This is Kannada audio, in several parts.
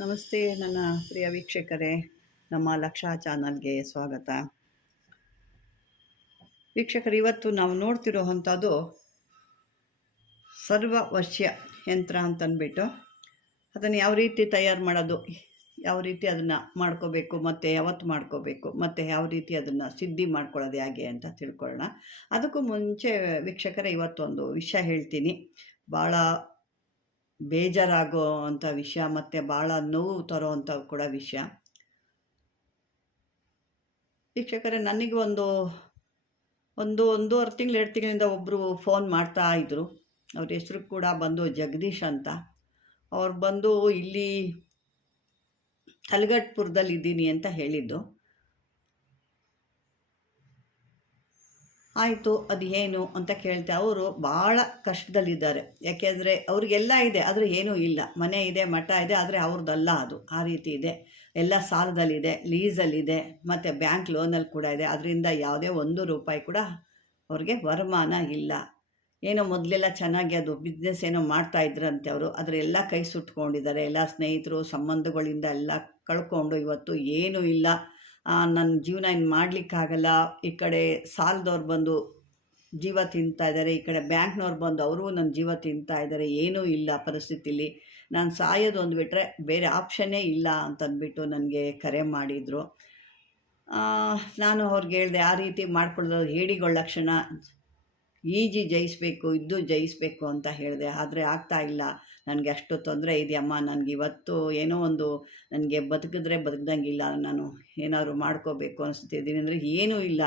ನಮಸ್ತೆ ನನ್ನ ಪ್ರಿಯ ವೀಕ್ಷಕರೇ, ನಮ್ಮ ಲಕ್ಷ ಚಾನಲ್ಗೆ ಸ್ವಾಗತ. ವೀಕ್ಷಕರು, ಇವತ್ತು ನಾವು ನೋಡ್ತಿರೋವಂಥದ್ದು ಸರ್ವವಶ್ಯ ಯಂತ್ರ ಅಂತಂದ್ಬಿಟ್ಟು ಅದನ್ನು ಯಾವ ರೀತಿ ತಯಾರು ಮಾಡೋದು, ಯಾವ ರೀತಿ ಅದನ್ನು ಮಾಡ್ಕೋಬೇಕು, ಮತ್ತು ಯಾವತ್ತು ಮಾಡ್ಕೋಬೇಕು, ಮತ್ತು ಯಾವ ರೀತಿ ಅದನ್ನು ಸಿದ್ಧಿ ಮಾಡ್ಕೊಳ್ಳೋದು ಹೇಗೆ ಅಂತ ತಿಳ್ಕೊಳ್ಳೋಣ. ಅದಕ್ಕೂ ಮುಂಚೆ ವೀಕ್ಷಕರೇ, ಇವತ್ತೊಂದು ವಿಷಯ ಹೇಳ್ತೀನಿ. ಭಾಳ ಬೇಜಾರಾಗೋ ಅಂಥ ವಿಷಯ ಮತ್ತು ಭಾಳ ನೋವು ತರೋ ಅಂಥ ಕೂಡ ವಿಷಯ. ವೀಕ್ಷಕರೇ, ನನಗೆ ಒಂದು ಒಂದು ಒಂದೂವರೆ ತಿಂಗಳು, ಎರಡು ತಿಂಗಳಿಂದ ಒಬ್ಬರು ಫೋನ್ ಮಾಡ್ತಾ ಇದ್ದರು ಅವ್ರ ಹೆಸರು ಕೂಡ ಬಂದು ಜಗದೀಶ್ ಅಂತ. ಅವ್ರು ಬಂದು ಇಲ್ಲಿ ಕಲ್ಗಟ್ಪುರದಲ್ಲಿ ಇದ್ದೀನಿ ಅಂತ ಹೇಳಿದ್ದು. ಆಯಿತು ಅದು ಏನು ಅಂತ ಕೇಳ್ತೆ ಅವರು ಭಾಳ ಕಷ್ಟದಲ್ಲಿದ್ದಾರೆ. ಯಾಕೆಂದರೆ ಅವ್ರಿಗೆಲ್ಲ ಇದೆ, ಆದರೆ ಏನೂ ಇಲ್ಲ. ಮನೆ ಇದೆ, ಮಠ ಇದೆ, ಆದರೆ ಅವ್ರದ್ದಲ್ಲ ಅದು. ಆ ರೀತಿ ಇದೆ. ಎಲ್ಲ ಸಾಲದಲ್ಲಿದೆ, ಲೀಸಲ್ಲಿದೆ, ಮತ್ತು ಬ್ಯಾಂಕ್ ಲೋನಲ್ಲಿ ಕೂಡ ಇದೆ. ಅದರಿಂದ ಯಾವುದೇ ಒಂದು ರೂಪಾಯಿ ಕೂಡ ಅವ್ರಿಗೆ ವರಮಾನ ಇಲ್ಲ. ಏನೋ ಮೊದಲೆಲ್ಲ ಚೆನ್ನಾಗಿ ಅದು ಬಿಸ್ನೆಸ್ ಏನೋ ಮಾಡ್ತಾ ಇದ್ರಂತೆ ಅವರು. ಅದರೆಲ್ಲ ಎಲ್ಲ ಕೈ ಸುಟ್ಕೊಂಡಿದ್ದಾರೆ. ಎಲ್ಲ ಸ್ನೇಹಿತರು, ಸಂಬಂಧಗಳಿಂದ ಎಲ್ಲ ಕಳ್ಕೊಂಡು ಇವತ್ತು ಏನೂ ಇಲ್ಲ. ನನ್ನ ಜೀವನ ಇನ್ನು ಮಾಡಲಿಕ್ಕಾಗಲ್ಲ, ಈ ಕಡೆ ಸಾಲದವ್ರು ಬಂದು ಜೀವ ತಿಂತಾ ಇದ್ದಾರೆ ಈ ಕಡೆ ಬ್ಯಾಂಕ್ನವ್ರು ಬಂದು ಅವರು ನನ್ನ ಜೀವ ತಿಂತಾ ಇದ್ದಾರೆ ಏನೂ ಇಲ್ಲ ಪರಿಸ್ಥಿತಿಲಿ. ನಾನು ಸಾಯೋದು ಬಿಟ್ಟರೆ ಬೇರೆ ಆಪ್ಷನ್ನೇ ಇಲ್ಲ ಅಂತಂದ್ಬಿಟ್ಟು ನನಗೆ ಕರೆ ಮಾಡಿದರು. ನಾನು ಅವ್ರಿಗೆ ಹೇಳಿದೆ, ಆ ರೀತಿ ಮಾಡ್ಕೊಳ್ಳೋದು ಹೇಳಿಗಳ ಲಕ್ಷಣ, ಈಜಿ ಜಯಿಸಬೇಕು, ಇದ್ದು ಜಯಿಸಬೇಕು ಅಂತ ಹೇಳಿದೆ. ಆದರೆ ಆಗ್ತಾ ಇಲ್ಲ. ನನಗೆ ಅಷ್ಟು ತೊಂದರೆ ಇದೆಯಮ್ಮ, ನನಗೆ ಇವತ್ತು ಏನೋ ಒಂದು ನನಗೆ ಬದುಕಿದ್ರೆ ಬದುಕ್ದಂಗಿಲ್ಲ, ನಾನು ಏನಾದರೂ ಮಾಡ್ಕೋಬೇಕು ಅನಿಸ್ತಿದ್ದೀನಿ ಅಂದರೆ ಏನೂ ಇಲ್ಲ.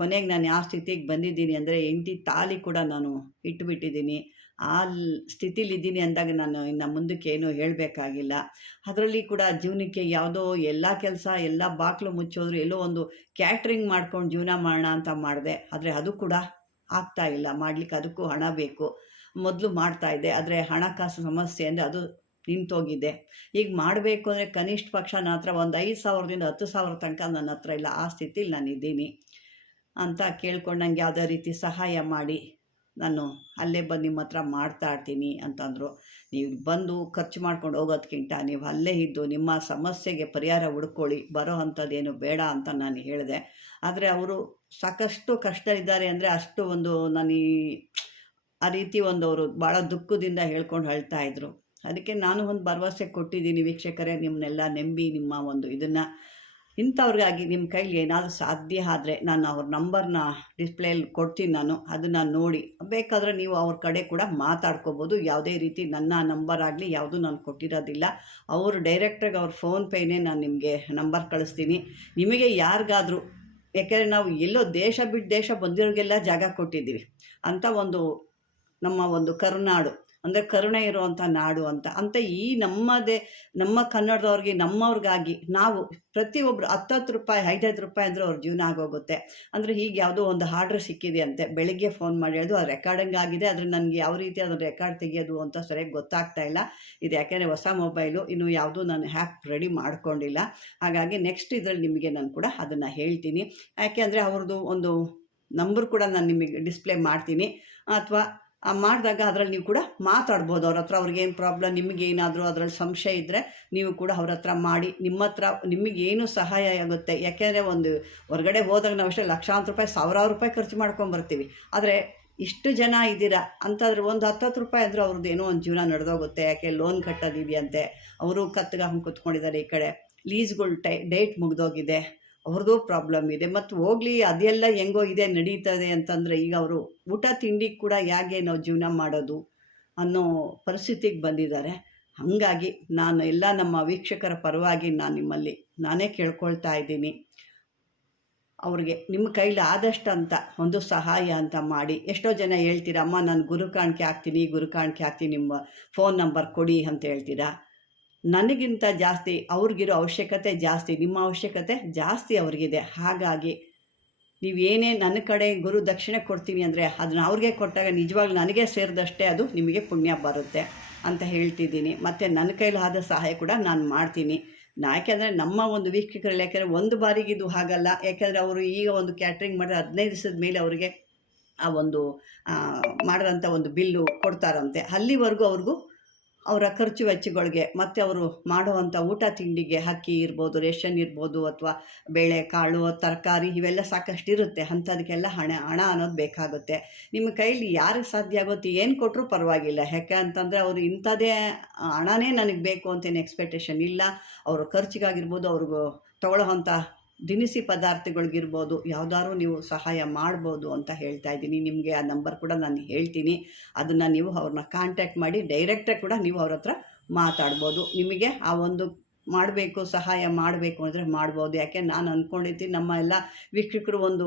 ಕೊನೆಗೆ ನಾನು ಯಾವ ಸ್ಥಿತಿಗೆ ಬಂದಿದ್ದೀನಿ ಅಂದರೆ ಎಂಟಿ ತಾಲಿ ಕೂಡ ನಾನು ಇಟ್ಟುಬಿಟ್ಟಿದ್ದೀನಿ ಆ ಸ್ಥಿತಿಲಿದ್ದೀನಿ ಅಂದಾಗ ನಾನು ಇನ್ನು ಮುಂದಕ್ಕೆ ಏನೂ ಹೇಳಬೇಕಾಗಿಲ್ಲ. ಅದರಲ್ಲಿ ಕೂಡ ಜೀವನಕ್ಕೆ ಯಾವುದೋ ಎಲ್ಲ ಕೆಲಸ, ಎಲ್ಲ ಬಾಗಿಲು ಮುಚ್ಚೋದ್ರು ಎಲ್ಲೋ ಒಂದು ಕ್ಯಾಟ್ರಿಂಗ್ ಮಾಡ್ಕೊಂಡು ಜೀವನ ಮಾಡೋಣ ಅಂತ ಮಾಡಿದೆ. ಆದರೆ ಅದು ಕೂಡ ಆಗ್ತಾ ಇಲ್ಲ. ಮಾಡಲಿಕ್ಕೆ ಅದಕ್ಕೂ ಹಣ ಬೇಕು. ಮೊದಲು ಮಾಡ್ತಾಯಿದ್ದೆ ಆದರೆ ಹಣಕಾಸು ಸಮಸ್ಯೆ ಅಂದರೆ ಅದು ನಿಂತೋಗಿದೆ. ಈಗ ಮಾಡಬೇಕು ಅಂದರೆ ಕನಿಷ್ಠ ಪಕ್ಷ ನನ್ನ ಹತ್ರ ಒಂದು ಐದು ಸಾವಿರದಿಂದ ಹತ್ತು ಸಾವಿರ ತನಕ ನನ್ನ ಹತ್ರ ಇಲ್ಲ. ಆ ಸ್ಥಿತಿಲಿ ನಾನು ಇದ್ದೀನಿ ಅಂತ ಕೇಳ್ಕೊಂಡು ನನಗೆ ಯಾವುದೇ ರೀತಿ ಸಹಾಯ ಮಾಡಿ ನಾನು ಅಲ್ಲೇ ಬಂದು ನಿಮ್ಮ ಹತ್ರ ಮಾಡ್ತಾ ಇರ್ತೀನಿ ಅಂತಂದರು. ನೀವು ಬಂದು ಖರ್ಚು ಮಾಡ್ಕೊಂಡು ಹೋಗೋದಕ್ಕಿಂತ ನೀವು ಅಲ್ಲೇ ಇದ್ದು ನಿಮ್ಮ ಸಮಸ್ಯೆಗೆ ಪರಿಹಾರ ಹುಡ್ಕೊಳ್ಳಿ. ಬರೋ ಅಂಥದ್ದೇನು ಬೇಡ ಅಂತ ನಾನು ಹೇಳಿದೆ. ಆದರೆ ಅವರು ಸಾಕಷ್ಟು ಕಷ್ಟದಲ್ಲಿದ್ದಾರೆ ಅಂದರೆ ಅಷ್ಟು ಒಂದು ನಾನು ಈ ಆ ರೀತಿ ಒಂದು ಅವರು ಭಾಳ ದುಃಖದಿಂದ ಹೇಳ್ಕೊಂಡು ಹೇಳ್ತಾ ಇದ್ರು. ಅದಕ್ಕೆ ನಾನು ಒಂದು ಭರವಸೆ ಕೊಟ್ಟಿದ್ದೀನಿ ವೀಕ್ಷಕರೇ ನಿಮ್ಮನ್ನೆಲ್ಲ ನಂಬಿ ನಿಮ್ಮ ಒಂದು ಇದನ್ನು. ಇಂಥವ್ರಿಗಾಗಿ ನಿಮ್ಮ ಕೈಲಿ ಏನಾದರೂ ಸಾಧ್ಯ ಆದರೆ ನಾನು ಅವ್ರ ನಂಬರ್ನ ಡಿಸ್ಪ್ಲೇಲಿ ಕೊಡ್ತೀನಿ ನಾನು. ಅದನ್ನು ನೋಡಿ. ಬೇಕಾದರೆ ನೀವು ಅವ್ರ ಕಡೆ ಕೂಡ ಮಾತಾಡ್ಕೋಬೋದು. ಯಾವುದೇ ರೀತಿ ನನ್ನ ನಂಬರ್ ಆಗಲಿ ಯಾವುದೂ ನಾನು ಕೊಟ್ಟಿರೋದಿಲ್ಲ. ಅವರು ಡೈರೆಕ್ಟಾಗಿ ಅವ್ರ ಫೋನ್ಪೇನೇ ನಾನು ನಿಮಗೆ ನಂಬರ್ ಕಳಿಸ್ತೀನಿ. ನಿಮಗೆ ಯಾರಿಗಾದರೂ, ಯಾಕೆಂದರೆ ನಾವು ಎಲ್ಲೋ ದೇಶ ಬಿಟ್ಟು ದೇಶ ಬಂದಿರೋರಿಗೆಲ್ಲ ಜಾಗ ಕೊಟ್ಟಿದ್ದೀವಿ. ಅಂತ ಒಂದು ನಮ್ಮ ಒಂದು ಕರುನಾಡು. ಅಂದರೆ ಕರುಣೆ ಇರುವಂಥ ನಾಡು ಅಂತ. ಅಂತ ಈ ನಮ್ಮದೇ, ನಮ್ಮ ಕನ್ನಡದವ್ರಿಗೆ, ನಮ್ಮವ್ರಿಗಾಗಿ ನಾವು ಪ್ರತಿಯೊಬ್ಬರು ಹತ್ತತ್ತು ರೂಪಾಯಿ, ಐದೈದು ರೂಪಾಯಿ ಅಂದರೆ ಅವ್ರ ಜೀವನ ಆಗೋಗುತ್ತೆ. ಅಂದರೆ ಹೀಗೆ ಯಾವುದೋ ಒಂದು ಆರ್ಡ್ರ್ ಸಿಕ್ಕಿದೆ ಅಂತೆ ಬೆಳಿಗ್ಗೆ ಫೋನ್ ಮಾಡಿ ಅದು ರೆಕಾರ್ಡಿಂಗ್ ಆಗಿದೆ, ಆದರೆ ನನಗೆ ಯಾವ ರೀತಿ ಅದನ್ನು ರೆಕಾರ್ಡ್ ತೆಗೆಯೋದು ಅಂತ ಸರಿಯಾಗಿ ಗೊತ್ತಾಗ್ತಾ ಇಲ್ಲ. ಇದು ಯಾಕೆಂದರೆ ಹೊಸ ಮೊಬೈಲು ಇನ್ನು ಯಾವುದೂ ನಾನು ಹ್ಯಾಕ್ ರೆಡಿ ಮಾಡ್ಕೊಂಡಿಲ್ಲ. ಹಾಗಾಗಿ ನೆಕ್ಸ್ಟ್ ಇದರಲ್ಲಿ ನಿಮಗೆ ನಾನು ಕೂಡ ಅದನ್ನು ಹೇಳ್ತೀನಿ. ಯಾಕೆಂದರೆ ಅವ್ರದ್ದು ಒಂದು ನಂಬರ್ ಕೂಡ ನಾನು ನಿಮಗೆ ಡಿಸ್ಪ್ಲೇ ಮಾಡ್ತೀನಿ. ಅಥವಾ ಮಾಡಿದಾಗ ಅದರಲ್ಲಿ ನೀವು ಕೂಡ ಮಾತಾಡ್ಬೋದು ಅವ್ರ ಹತ್ರ ಅವ್ರಿಗೇನು ಪ್ರಾಬ್ಲಮ್ ನಿಮಗೇನಾದರೂ ಅದರಲ್ಲಿ ಸಂಶಯ ಇದ್ದರೆ ನೀವು ಕೂಡ ಅವ್ರ ಹತ್ರ ಮಾಡಿ. ನಿಮ್ಮ ಹತ್ರ ನಿಮಗೇನು ಸಹಾಯ ಆಗುತ್ತೆ? ಯಾಕೆಂದರೆ ಒಂದು ಹೊರಗಡೆ ಹೋದಾಗ ನಾವು ಅಷ್ಟೇ ಲಕ್ಷಾಂತರ ರೂಪಾಯಿ, ಸಾವಿರಾರು ರೂಪಾಯಿ ಖರ್ಚು ಮಾಡ್ಕೊಂಬರ್ತೀವಿ ಆದರೆ ಇಷ್ಟು ಜನ ಇದ್ದೀರಾ? ಅಂತಂದ್ರೆ ಒಂದು ಹತ್ತತ್ತು ರೂಪಾಯಿ ಅಂದರೆ ಅವ್ರದ್ದು ಏನೋ ಒಂದು ಜೀವನ ನಡೆದೋಗುತ್ತೆ. ಯಾಕೆ ಲೋನ್ ಕಟ್ಟೋದಿದೆಯಂತೆ? ಅವರು ಕತ್ತಿಗೆ ಹಂಗೆ ಕೂತ್ಕೊಂಡಿದ್ದಾರೆ ಈ ಕಡೆ. ಲೀಸ್ಗಳು ಟೈ ಡೇಟ್ ಮುಗಿದೋಗಿದೆ. ಅವ್ರದ್ದು ಪ್ರಾಬ್ಲಮ್ ಇದೆ. ಮತ್ತು ಹೋಗಲಿ ಅದೆಲ್ಲ ಹೆಂಗೋ ಇದೆ, ನಡೀತದೆ ಅಂತಂದರೆ ಈಗ ಅವರು ಊಟ ತಿಂಡಿ ಕೂಡ ಹೇಗೆ ನಾವು ಜೀವನ ಮಾಡೋದು ಅನ್ನೋ ಪರಿಸ್ಥಿತಿಗೆ ಬಂದಿದ್ದಾರೆ ಹಾಗಾಗಿ ನಾನು ಎಲ್ಲ ನಮ್ಮ ವೀಕ್ಷಕರ ಪರವಾಗಿ ನಾನು ನಿಮ್ಮಲ್ಲಿ ನಾನೇ ಕೇಳ್ಕೊಳ್ತಾ ಇದ್ದೀನಿ. ಅವ್ರಿಗೆ ನಿಮ್ಮ ಕೈಲಿ ಆದಷ್ಟು ಅಂತ ಒಂದು ಸಹಾಯ ಅಂತ ಮಾಡಿ. ಎಷ್ಟೋ ಜನ ಹೇಳ್ತೀರಾ, ಅಮ್ಮ, ನಾನು ಗುರು ಕಾಣಿಕೆ ಹಾಕ್ತೀನಿ ಗುರು ಕಾಣಿಕೆ ಹಾಕ್ತೀನಿ, ನಿಮ್ಮ ಫೋನ್ ನಂಬರ್ ಕೊಡಿ ಅಂತ ಹೇಳ್ತೀರಾ? ನನಗಿಂತ ಜಾಸ್ತಿ ಅವ್ರಿಗಿರೋ ಅವಶ್ಯಕತೆ ಜಾಸ್ತಿ, ನಿಮ್ಮ ಅವಶ್ಯಕತೆ ಜಾಸ್ತಿ ಅವ್ರಿಗಿದೆ. ಹಾಗಾಗಿ ನೀವೇನೇ ನನ್ನ ಕಡೆ ಗುರು ದಕ್ಷಿಣೆ ಕೊಡ್ತೀನಿ ಅಂದರೆ ಅದನ್ನ ಅವ್ರಿಗೆ ಕೊಟ್ಟಾಗ ನಿಜವಾಗ್ಲೂ ನನಗೆ ಸೇರಿದಷ್ಟೇ ಅದು ನಿಮಗೆ ಪುಣ್ಯ ಬರುತ್ತೆ ಅಂತ ಹೇಳ್ತಿದ್ದೀನಿ. ಮತ್ತು ನನ್ನ ಕೈಲಿ ಆದ ಸಹಾಯ ಕೂಡ ನಾನು ಮಾಡ್ತೀನಿ. ನಾ ಯಾಕೆಂದರೆ ನಮ್ಮ ಒಂದು ವೀಕ್ಷಕರಲ್ಲಿ ಯಾಕೆಂದರೆ ಒಂದು ಬಾರಿಗೆ ಇದು ಹಾಗಲ್ಲ. ಯಾಕೆಂದರೆ ಅವರು ಈಗ ಒಂದು ಕ್ಯಾಟ್ರಿಂಗ್ ಮಾಡಿದ್ರೆ ಹದಿನೈದು ದಿವಸದ ಮೇಲೆ ಅವರಿಗೆ ಆ ಒಂದು ಮಾಡಿದಂಥ ಒಂದು ಬಿಲ್ಲು ಕೊಡ್ತಾರಂತೆ. ಅಲ್ಲಿವರೆಗೂ ಅವ್ರಿಗೂ ಅವರ ಖರ್ಚು ವೆಚ್ಚಗಳಿಗೆ ಮತ್ತು ಅವರು ಮಾಡುವಂಥ ಊಟ ತಿಂಡಿಗೆ ಅಕ್ಕಿ ಇರ್ಬೋದು, ರೇಷನ್ ಇರ್ಬೋದು ಅಥವಾ ಬೇಳೆ, ಕಾಳು, ತರಕಾರಿ ಇವೆಲ್ಲ ಸಾಕಷ್ಟು ಇರುತ್ತೆ. ಅಂಥದಕ್ಕೆಲ್ಲ ಹಣ ಹಣ ಅನ್ನೋದು ಬೇಕಾಗುತ್ತೆ. ನಿಮ್ಮ ಕೈಲಿ ಯಾರಿಗೆ ಸಾಧ್ಯ ಆಗುತ್ತೆ, ಏನು ಕೊಟ್ಟರೂ ಪರವಾಗಿಲ್ಲ. ಯಾಕೆ ಅಂತಂದರೆ ಅವರು ಇಂಥದೇ ಹಣನೇ ನನಗೆ ಬೇಕು ಅಂತೇನು ಎಕ್ಸ್ಪೆಕ್ಟೇಷನ್ ಇಲ್ಲ. ಅವರು ಖರ್ಚಿಗಾಗಿರ್ಬೋದು ಅವ್ರಿಗೂ ತೊಗೊಳ್ಳೋವಂಥ ದಿನಸಿ ಪದಾರ್ಥಗಳಿಗಿರ್ಬೋದು ಯಾವ್ದಾದ್ರು ನೀವು ಸಹಾಯ ಮಾಡ್ಬೋದು ಅಂತ ಹೇಳ್ತಾ ಇದ್ದೀನಿ. ನಿಮಗೆ ಆ ನಂಬರ್ ಕೂಡ ನಾನು ಹೇಳ್ತೀನಿ. ಅದನ್ನು ನೀವು ಅವ್ರನ್ನ ಕಾಂಟ್ಯಾಕ್ಟ್ ಮಾಡಿ ಡೈರೆಕ್ಟಾಗಿ ಕೂಡ ನೀವು ಅವ್ರ ಹತ್ರ ಮಾತಾಡ್ಬೋದು. ನಿಮಗೆ ಆ ಒಂದು ಮಾಡಬೇಕು, ಸಹಾಯ ಮಾಡಬೇಕು ಅಂದರೆ ಮಾಡ್ಬೋದು. ಯಾಕೆ ನಾನು ಅಂದ್ಕೊಂಡಿದ್ದೀನಿ ನಮ್ಮ ಎಲ್ಲ ವೀಕ್ಷಕರು ಒಂದು,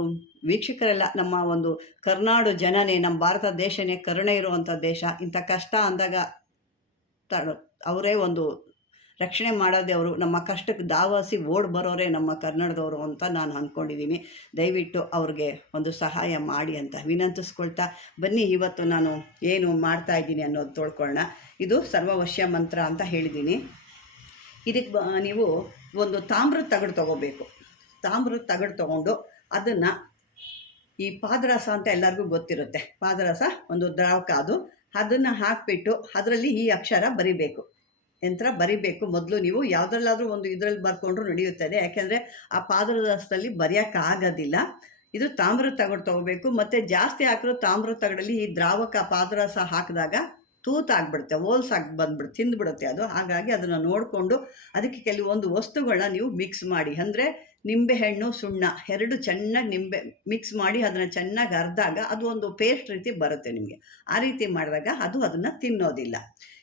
ವೀಕ್ಷಕರೆಲ್ಲ ನಮ್ಮ ಒಂದು ಕರ್ನಾಡು ಜನನೇ ನಮ್ಮ ಭಾರತ ದೇಶನೇ ಕರುಣೆ ಇರುವಂಥ ದೇಶ. ಇಂಥ ಕಷ್ಟ ಅಂದಾಗ ತ, ಅವರೇ ಒಂದು ರಕ್ಷಣೆ ಮಾಡೋದೆ ಅವರು. ನಮ್ಮ ಕಷ್ಟಕ್ಕೆ ದಾವಾಸಿ ಓಡ್ ಬರೋರೇ ನಮ್ಮ ಕನ್ನಡದವರು ಅಂತ ನಾನು ಅಂದ್ಕೊಂಡಿದ್ದೀನಿ. ದಯವಿಟ್ಟು ಅವ್ರಿಗೆ ಒಂದು ಸಹಾಯ ಮಾಡಿ ಅಂತ ವಿನಂತಿಸ್ಕೊಳ್ತಾ ಬನ್ನಿ. ಇವತ್ತು ನಾನು ಏನು ಮಾಡ್ತಾ ಇದ್ದೀನಿ ಅನ್ನೋದು ತೊಳ್ಕೊಳ್ಳೋಣ. ಇದು ಸರ್ವವಶ್ಯ ಮಂತ್ರ ಅಂತ ಹೇಳಿದ್ದೀನಿ. ಇದಕ್ಕೆ ಬ, ನೀವು ಒಂದು ತಾಮ್ರದ ತಗಡು ತೊಗೋಬೇಕು. ತಾಮ್ರದ ತಗಡು ತೊಗೊಂಡು ಅದನ್ನು ಈ ಪಾದರಸ ಅಂತ ಎಲ್ಲರಿಗೂ ಗೊತ್ತಿರುತ್ತೆ. ಪಾದರಸ ಒಂದು ದ್ರಾವಕ ಅದು. ಅದನ್ನು ಹಾಕಿಬಿಟ್ಟು ಅದರಲ್ಲಿ ಈ ಅಕ್ಷರ ಬರಿಬೇಕು. ಯಂತ್ರ ಬರಿಬೇಕು. ಮೊದಲು ನೀವು ಯಾವುದ್ರಲ್ಲಾದರೂ ಒಂದು ಇದರಲ್ಲಿ ಬರ್ಕೊಂಡ್ರು ನಡೆಯುತ್ತದೆ ಯಾಕೆಂದರೆ ಆ ಪಾದರಸದಲ್ಲಿ ಬರೆಯೋಕ್ಕಾಗೋದಿಲ್ಲ. ಇದು ತಾಮ್ರ ತಗಡು ತಗೋಬೇಕು. ಮತ್ತು ಜಾಸ್ತಿ ಹಾಕಿರೋ ತಾಮ್ರ ತಗಡಲ್ಲಿ ಈ ದ್ರಾವಕ ಪಾದರಸ ಹಾಕಿದಾಗ ತೂತಾಗ್ಬಿಡುತ್ತೆ ಹೋಲ್ಸಾಗಿ ಬಂದ್ಬಿಡುತ್ತೆ ತಿಂದ್ಬಿಡುತ್ತೆ ಅದು. ಹಾಗಾಗಿ ಅದನ್ನು ನೋಡಿಕೊಂಡು ಅದಕ್ಕೆ ಕೆಲವೊಂದು ವಸ್ತುಗಳನ್ನ ನೀವು ಮಿಕ್ಸ್ ಮಾಡಿ. ಅಂದರೆ ನಿಂಬೆಹಣ್ಣು, ಸುಣ್ಣ ಎರಡು ಚೆನ್ನಾಗಿ ನಿಂಬೆ ಮಿಕ್ಸ್ ಮಾಡಿ ಅದನ್ನು ಚೆನ್ನಾಗಿ ಅರ್ದಾಗ ಅದು ಒಂದು ಪೇಸ್ಟ್ ರೀತಿ ಬರುತ್ತೆ ನಿಮಗೆ. ಆ ರೀತಿ ಮಾಡಿದಾಗ ಅದು ಅದನ್ನು ತಿನ್ನೋದಿಲ್ಲ.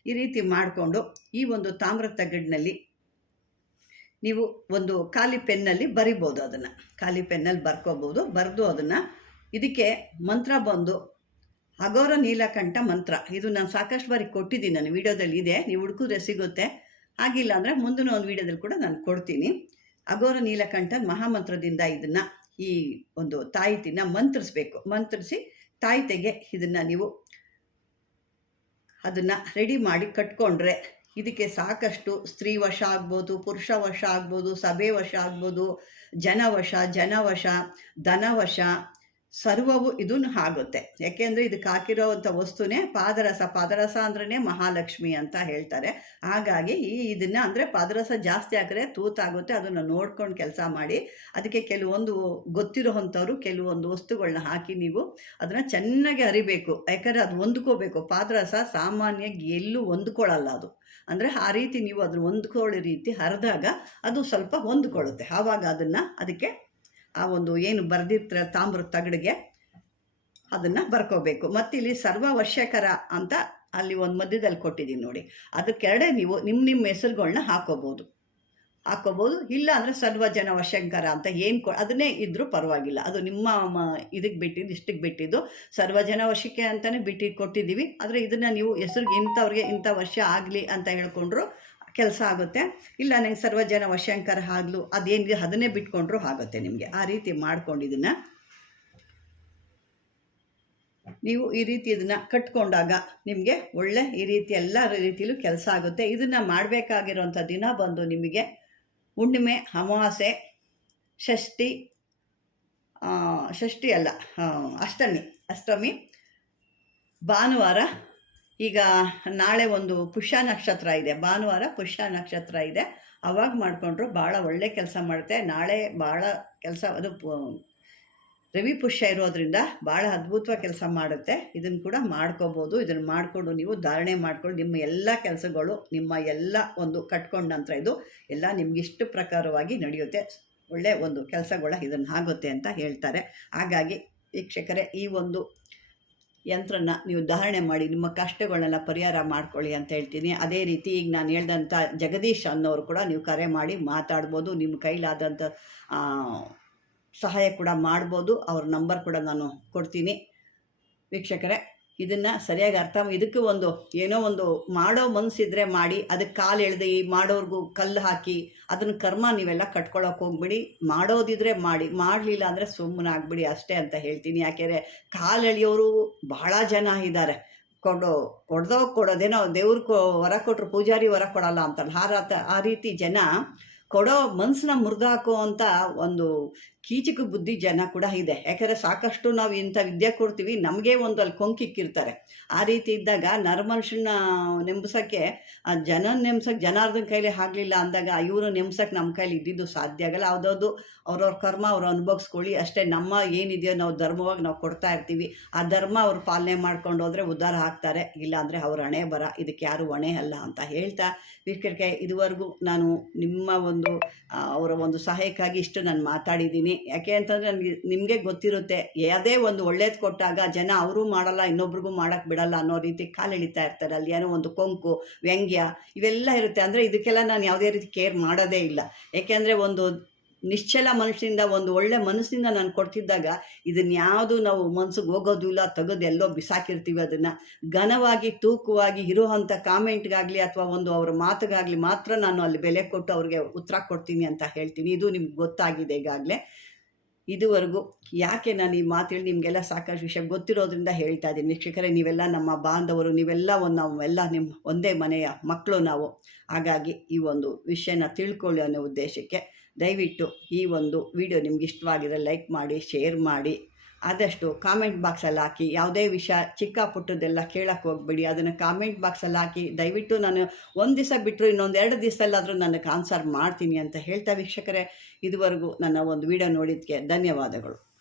ಈ ರೀತಿ ಮಾಡಿಕೊಂಡು ಈ ಒಂದು ತಾಮ್ರ ತಗಡಿನಲ್ಲಿ ನೀವು ಒಂದು ಖಾಲಿ ಪೆನ್ನಲ್ಲಿ ಬರಿಬೋದು ಅದನ್ನು. ಖಾಲಿ ಪೆನ್ನಲ್ಲಿ ಬರ್ಕೋಬೋದು, ಬರೆದು ಅದನ್ನು ಇದಕ್ಕೆ ಮಂತ್ರ ಬಂದು ಅಗೋರ ನೀಲಕಂಠ ಮಂತ್ರ. ಇದು ನಾನು ಸಾಕಷ್ಟು ಬಾರಿ ಕೊಟ್ಟಿದ್ದೀನಿ ನಾನು ವಿಡಿಯೋದಲ್ಲಿ ಇದೆ. ನೀವು ಹುಡುಕಿದ್ರೆ ಸಿಗುತ್ತೆ. ಆಗಿಲ್ಲ ಅಂದರೆ ಮುಂದಿನ ಒಂದು ವಿಡಿಯೋದಲ್ಲಿ ಕೂಡ ನಾನು ಕೊಡ್ತೀನಿ. ಅಗೋರ ನೀಲಕಂಠ ಮಹಾಮಂತ್ರದಿಂದ ಇದನ್ನು ಈ ಒಂದು ತಾಯಿತಿನ ಮಂತ್ರಿಸ್ಬೇಕು. ಮಂತ್ರಿಸಿ ತಾಯಿತೆಗೆ ಇದನ್ನು ನೀವು ಅದನ್ನು ರೆಡಿ ಮಾಡಿ ಕಟ್ಕೊಂಡ್ರೆ ಇದಕ್ಕೆ ಸಾಕಷ್ಟು ಸ್ತ್ರೀ ವಶ ಆಗ್ಬೋದು, ಪುರುಷ ವಶ ಆಗ್ಬೋದು, ಸಭೆ ವಶ ಆಗ್ಬೋದು ಜನವಶ ಜನವಶ ಧನವಶ ಸರ್ವವು ಇದೂ ಆಗುತ್ತೆ ಯಾಕೆಂದರೆ ಇದಕ್ಕೆ ಹಾಕಿರೋವಂಥ ವಸ್ತುನೇ ಪಾದರಸ. ಪಾದರಸ ಅಂದ್ರೇ ಮಹಾಲಕ್ಷ್ಮಿ ಅಂತ ಹೇಳ್ತಾರೆ. ಹಾಗಾಗಿ ಈ ಇದನ್ನು ಅಂದರೆ ಪಾದರಸ ಜಾಸ್ತಿ ಹಾಕಿದ್ರೆ ತೂತಾಗುತ್ತೆ. ಅದನ್ನು ನೋಡ್ಕೊಂಡು ಕೆಲಸ ಮಾಡಿ ಅದಕ್ಕೆ ಕೆಲವೊಂದು ಗೊತ್ತಿರೋವಂಥವ್ರು ಕೆಲವೊಂದು ವಸ್ತುಗಳನ್ನ ಹಾಕಿ ನೀವು ಅದನ್ನು ಚೆನ್ನಾಗಿ ಅರಿಬೇಕು. ಯಾಕಂದರೆ ಅದು ಹೊಂದ್ಕೋಬೇಕು. ಪಾದರಸ ಸಾಮಾನ್ಯವಾಗಿ ಎಲ್ಲೂ ಹೊಂದ್ಕೊಳ್ಳಲ್ಲ ಅದು. ಅಂದರೆ ಆ ರೀತಿ ನೀವು ಅದನ್ನು ಹೊಂದ್ಕೊಳ್ಳೋ ರೀತಿ ಹರಿದಾಗ ಅದು ಸ್ವಲ್ಪ ಹೊಂದ್ಕೊಳ್ಳುತ್ತೆ. ಆವಾಗ ಅದನ್ನು ಅದಕ್ಕೆ ಆ ಒಂದು ಏನು ಬರೆದಿರ್ತಾರೆ ತಾಮ್ರದ ತಗಡಿಗೆ ಅದನ್ನು ಬರ್ಕೋಬೇಕು. ಮತ್ತು ಇಲ್ಲಿ ಸರ್ವವಶ್ಯಕರ ಅಂತ ಅಲ್ಲಿ ಒಂದು ಮಧ್ಯದಲ್ಲಿ ಕೊಟ್ಟಿದ್ದೀನಿ ನೋಡಿ. ಅದಕ್ಕೆರಡೆ ನೀವು ನಿಮ್ಮ ನಿಮ್ಮ ಹೆಸರುಗಳನ್ನ ಹಾಕೋಬೋದು. ಹಾಕೋಬೋದು. ಇಲ್ಲ ಅಂದರೆ ಸರ್ವಜನ ವಶಂಕರ ಅಂತ ಏನು ಕೊ, ಅದನ್ನೇ ಇದ್ದರೂ ಪರವಾಗಿಲ್ಲ. ಅದು ನಿಮ್ಮ ಇದಕ್ಕೆ ಬಿಟ್ಟಿದ್ದು ಇಷ್ಟಕ್ಕೆ ಬಿಟ್ಟಿದ್ದು. ಸರ್ವಜನ ವರ್ಷಕ್ಕೆ ಅಂತಲೇ ಬಿಟ್ಟು ಕೊಟ್ಟಿದ್ದೀವಿ. ಆದರೆ ಇದನ್ನು ನೀವು ಹೆಸ್ರಿಗೆ ಇಂಥವ್ರಿಗೆ ಇಂಥ ವರ್ಷ ಆಗಲಿ ಅಂತ ಹೇಳ್ಕೊಂಡ್ರು ಕೆಲಸ ಆಗುತ್ತೆ. ಇಲ್ಲ, ನಂಗೆ ಸರ್ವಜನ ವಶಂಕರ ಆಗ್ಲು ಅದೇನಿದೆ ಅದನ್ನೇ ಬಿಟ್ಕೊಂಡ್ರು ಆಗುತ್ತೆ ನಿಮಗೆ. ಆ ರೀತಿ ಮಾಡ್ಕೊಂಡಿದ್ದನ್ನು ನೀವು ಈ ರೀತಿ ಇದನ್ನು ಕಟ್ಕೊಂಡಾಗ ನಿಮಗೆ ಒಳ್ಳೆ ಈ ರೀತಿ ಎಲ್ಲ ರೀತಿಯಲ್ಲೂ ಕೆಲಸ ಆಗುತ್ತೆ. ಇದನ್ನು ಮಾಡಬೇಕಾಗಿರೋಂಥ ದಿನ ಬಂದು ನಿಮಗೆ ಹುಣ್ಣಿಮೆ, ಅಮಾವಾಸ್ಯೆ, ಷಷ್ಠಿ ಷಷ್ಠಿ ಅಲ್ಲ ಅಷ್ಟಮಿ ಅಷ್ಟಮಿ, ಭಾನುವಾರ ಈಗ ನಾಳೆ ಒಂದು ಪುಷ್ಯ ನಕ್ಷತ್ರ ಇದೆ. ಭಾನುವಾರ ಪುಷ್ಯ ನಕ್ಷತ್ರ ಇದೆ. ಅವಾಗ ಮಾಡಿಕೊಂಡ್ರು ಭಾಳ ಒಳ್ಳೆ ಕೆಲಸ ಮಾಡುತ್ತೆ. ನಾಳೆ ಭಾಳ ಕೆಲಸ ಅದು ರವಿ ಪುಷ್ಯ ಇರೋದ್ರಿಂದ ಭಾಳ ಅದ್ಭುತವಾಗಿ ಕೆಲಸ ಮಾಡುತ್ತೆ. ಇದನ್ನು ಕೂಡ ಮಾಡ್ಕೋಬೋದು. ಇದನ್ನು ಮಾಡಿಕೊಂಡು ನೀವು ಧಾರಣೆ ಮಾಡ್ಕೊಂಡು ನಿಮ್ಮ ಎಲ್ಲ ಕೆಲಸಗಳು ನಿಮ್ಮ ಎಲ್ಲ ಒಂದು ಕಟ್ಕೊಂಡ ನಂತರ ಇದು ಎಲ್ಲ ನಿಮಗಿಷ್ಟು ಪ್ರಕಾರವಾಗಿ ನಡೆಯುತ್ತೆ. ಒಳ್ಳೆಯ ಒಂದು ಕೆಲಸಗಳ ಇದನ್ನು ಆಗುತ್ತೆ ಅಂತ ಹೇಳ್ತಾರೆ. ಹಾಗಾಗಿ ವೀಕ್ಷಕರೇ, ಈ ಒಂದು ಯಂತ್ರನ ನೀವು ಧಾರಣೆ ಮಾಡಿ, ನಿಮ್ಮ ಕಷ್ಟಗಳನ್ನೆಲ್ಲ ಪರಿಹಾರ ಮಾಡ್ಕೊಳ್ಳಿ ಅಂತ ಹೇಳ್ತೀನಿ. ಅದೇ ರೀತಿ ಈಗ ನಾನು ಹೇಳ್ದಂಥ ಜಗದೀಶ್ ಅನ್ನೋರು ಕೂಡ ನೀವು ಕರೆ ಮಾಡಿ ಮಾತಾಡ್ಬೋದು, ನಿಮ್ಮ ಕೈಲಾದಂಥ ಸಹಾಯ ಕೂಡ ಮಾಡ್ಬೋದು. ಅವ್ರ ನಂಬರ್ ಕೂಡ ನಾನು ಕೊಡ್ತೀನಿ. ವೀಕ್ಷಕರೇ ಇದನ್ನು ಸರಿಯಾಗಿ ಅರ್ಥ ಇದಕ್ಕೆ ಒಂದು ಏನೋ ಒಂದು ಮಾಡೋ ಮನಸ್ಸಿದ್ರೆ ಮಾಡಿ, ಅದಕ್ಕೆ ಕಾಲು ಎಳೆದು ಈ ಮಾಡೋರ್ಗೂ ಕಲ್ಲು ಹಾಕಿ, ಅದನ್ನು ಕರ್ಮ ನೀವೆಲ್ಲ ಕಟ್ಕೊಳ್ಳೋಕೆ ಹೋಗ್ಬಿಡಿ. ಮಾಡೋದಿದ್ರೆ ಮಾಡಿ, ಮಾಡಲಿಲ್ಲ ಅಂದರೆ ಸುಮ್ಮನೆ ಆಗ್ಬಿಡಿ ಅಷ್ಟೇ ಅಂತ ಹೇಳ್ತೀನಿ. ಯಾಕೆಂದರೆ ಕಾಲು ಎಳೆಯೋರು ಬಹಳ ಜನ ಇದ್ದಾರೆ ಕೊಡೋ, ಕೊಡ್ದೋ ಕೊಡೋದೇನೋ ದೇವ್ರ ಕೊ ವರ ಕೊಟ್ಟರು ಪೂಜಾರಿ ವರ ಕೊಡಲ್ಲ ಅಂತಲ್ಲ ಆ ಆ ರೀತಿ ಜನ ಕೊಡೋ ಮನಸ್ಸನ್ನ ಮುರಿದಾಕೋ ಅಂತ ಒಂದು ಕೀಚಕ ಬುದ್ಧಿ ಜನ ಕೂಡ ಇದೆ. ಯಾಕಂದರೆ ಸಾಕಷ್ಟು ನಾವು ಇಂಥ ವಿದ್ಯೆ ಕೊಡ್ತೀವಿ, ನಮಗೆ ಒಂದು ಅಲ್ಲಿ ಕೊಂಕಿಕ್ಕಿರ್ತಾರೆ. ಆ ರೀತಿ ಇದ್ದಾಗ ನರಮನುಷ್ಯನ ನೆಂಬಸಕ್ಕೆ, ಆ ಜನ ನೆಮ್ಸಕ್ಕೆ ಜನಾರ್ದನ ಕೈಲಿ ಆಗಲಿಲ್ಲ ಅಂದಾಗ ಇವರು ನೆಂಬಸಕ್ಕೆ ನಮ್ಮ ಕೈಲಿ ಇದ್ದಿದ್ದು ಸಾಧ್ಯ ಆಗಲ್ಲ. ಯಾವುದಾದ್ರು ಅವ್ರವ್ರ ಕರ್ಮ ಅವ್ರು ಅನುಭವಿಸ್ಕೊಳ್ಳಿ. ಅಷ್ಟೇ ನಮ್ಮ ಏನಿದೆಯೋ ನಾವು ಧರ್ಮವಾಗಿ ನಾವು ಕೊಡ್ತಾ ಇರ್ತೀವಿ. ಆ ಧರ್ಮ ಅವ್ರು ಪಾಲನೆ ಮಾಡ್ಕೊಂಡು ಹೋದರೆ ಉದ್ಧಾರ ಆಗ್ತಾರೆ. ಇಲ್ಲಾಂದರೆ ಅವ್ರ ಹಣೆ ಬರ. ಇದಕ್ಕೆ ಯಾರು ಹೊಣೆ ಅಲ್ಲ ಅಂತ ಹೇಳ್ತಾ ವೀಕ್ಷಕರಿಗೆ ಇದುವರೆಗೂ ನಾನು ನಿಮ್ಮ ಒಂದು ಆ, ಅವರ ಒಂದು ಸಹಾಯಕ್ಕಾಗಿ ಇಷ್ಟು ನಾನು ಮಾತಾಡಿದ್ದೀನಿ. ಯಾಕೆ ಅಂತಂದರೆ ನನಗೆ ನಿಮಗೆ ಗೊತ್ತಿರುತ್ತೆ ಯಾವುದೇ ಒಂದು ಒಳ್ಳೇದು ಕೊಟ್ಟಾಗ ಜನ ಅವರು ಮಾಡಲ್ಲ ಇನ್ನೊಬ್ರಿಗೂ ಮಾಡೋಕ್ಕೆ ಬಿಡಲ್ಲ ಅನ್ನೋ ರೀತಿ ಕಾಲೆಳಿತಾ ಇರ್ತಾರೆ. ಅಲ್ಲಿ ಏನೋ ಒಂದು ಕೊಂಕು ವ್ಯಂಗ್ಯ ಇವೆಲ್ಲ ಇರುತ್ತೆ. ಅಂದರೆ ಇದಕ್ಕೆಲ್ಲ ನಾನು ಯಾವುದೇ ರೀತಿ ಕೇರ್ ಮಾಡೋದೇ ಇಲ್ಲ. ಏಕೆಂದರೆ ಒಂದು ನಿಶ್ಚಲ ಮನಸ್ಸಿಂದ ಒಂದು ಒಳ್ಳೆ ಮನಸ್ಸಿಂದ ನಾನು ಕೊಡ್ತಿದ್ದಾಗ ಇದನ್ನ ಯಾವುದು ನಾವು ಮನ್ಸಿಗೆ ಹೋಗೋದು ಇಲ್ಲ, ತೆಗೆದು ಎಲ್ಲೋ ಬಿಸಾಕಿರ್ತೀವಿ ಅದನ್ನು. ಘನವಾಗಿ, ತೂಕವಾಗಿ ಇರುವಂಥ ಕಾಮೆಂಟ್ಗಾಗಲಿ ಅಥವಾ ಒಂದು ಅವ್ರ ಮಾತುಗಾಗಲಿ ಮಾತ್ರ ನಾನು ಅಲ್ಲಿ ಬೆಲೆ ಕೊಟ್ಟು ಅವ್ರಿಗೆ ಉತ್ತರ ಕೊಡ್ತೀನಿ ಅಂತ ಹೇಳ್ತೀನಿ. ಇದು ನಿಮ್ಗೆ ಗೊತ್ತಾಗಿದೆ ಈಗಾಗಲೇ. ಇದುವರೆಗೂ ಯಾಕೆ ನಾನು ಈ ಮಾತು ಹೇಳಿ ನಿಮಗೆಲ್ಲ ಸಾಕಷ್ಟು ವಿಷಯ ಗೊತ್ತಿರೋದ್ರಿಂದ ಹೇಳ್ತಾ ಇದ್ದೀನಿ. ವೀಕ್ಷಕರೇ, ನೀವೆಲ್ಲ ನಮ್ಮ ಬಾಂಧವರು, ನೀವೆಲ್ಲ ಒಂದು ನಾವೆಲ್ಲ ನಿಮ್ಮ ಒಂದೇ ಮನೆಯ ಮಕ್ಕಳು ನಾವು. ಹಾಗಾಗಿ ಈ ಒಂದು ವಿಷಯನ ತಿಳ್ಕೊಳ್ಳಿ ಅನ್ನೋ ಉದ್ದೇಶಕ್ಕೆ ದಯವಿಟ್ಟು ಈ ಒಂದು ವಿಡಿಯೋ ನಿಮ್ಗೆ ಇಷ್ಟವಾಗಿದ್ರೆ ಲೈಕ್ ಮಾಡಿ, ಶೇರ್ ಮಾಡಿ. ಆದಷ್ಟು ಕಾಮೆಂಟ್ ಬಾಕ್ಸಲ್ಲಿ ಹಾಕಿ. ಯಾವುದೇ ವಿಷಯ ಚಿಕ್ಕ ಪುಟ್ಟದೆಲ್ಲ ಕೇಳಕ್ಕೆ ಹೋಗ್ಬೇಡಿ. ಅದನ್ನು ಕಾಮೆಂಟ್ ಬಾಕ್ಸಲ್ಲಿ ಹಾಕಿ. ದಯವಿಟ್ಟು ನಾನು ಒಂದು ದಿವಸ ಬಿಟ್ಟರು ಇನ್ನೊಂದು ಎರಡು ದಿವಸದಲ್ಲಾದರೂ ನನಗೆ ಆನ್ಸರ್ ಮಾಡ್ತೀನಿ ಅಂತ ಹೇಳ್ತಾ ವೀಕ್ಷಕರೇ, ಇದುವರೆಗೂ ನನ್ನ ಒಂದು ವಿಡಿಯೋ ನೋಡಿದ್ದಕ್ಕೆ ಧನ್ಯವಾದಗಳು.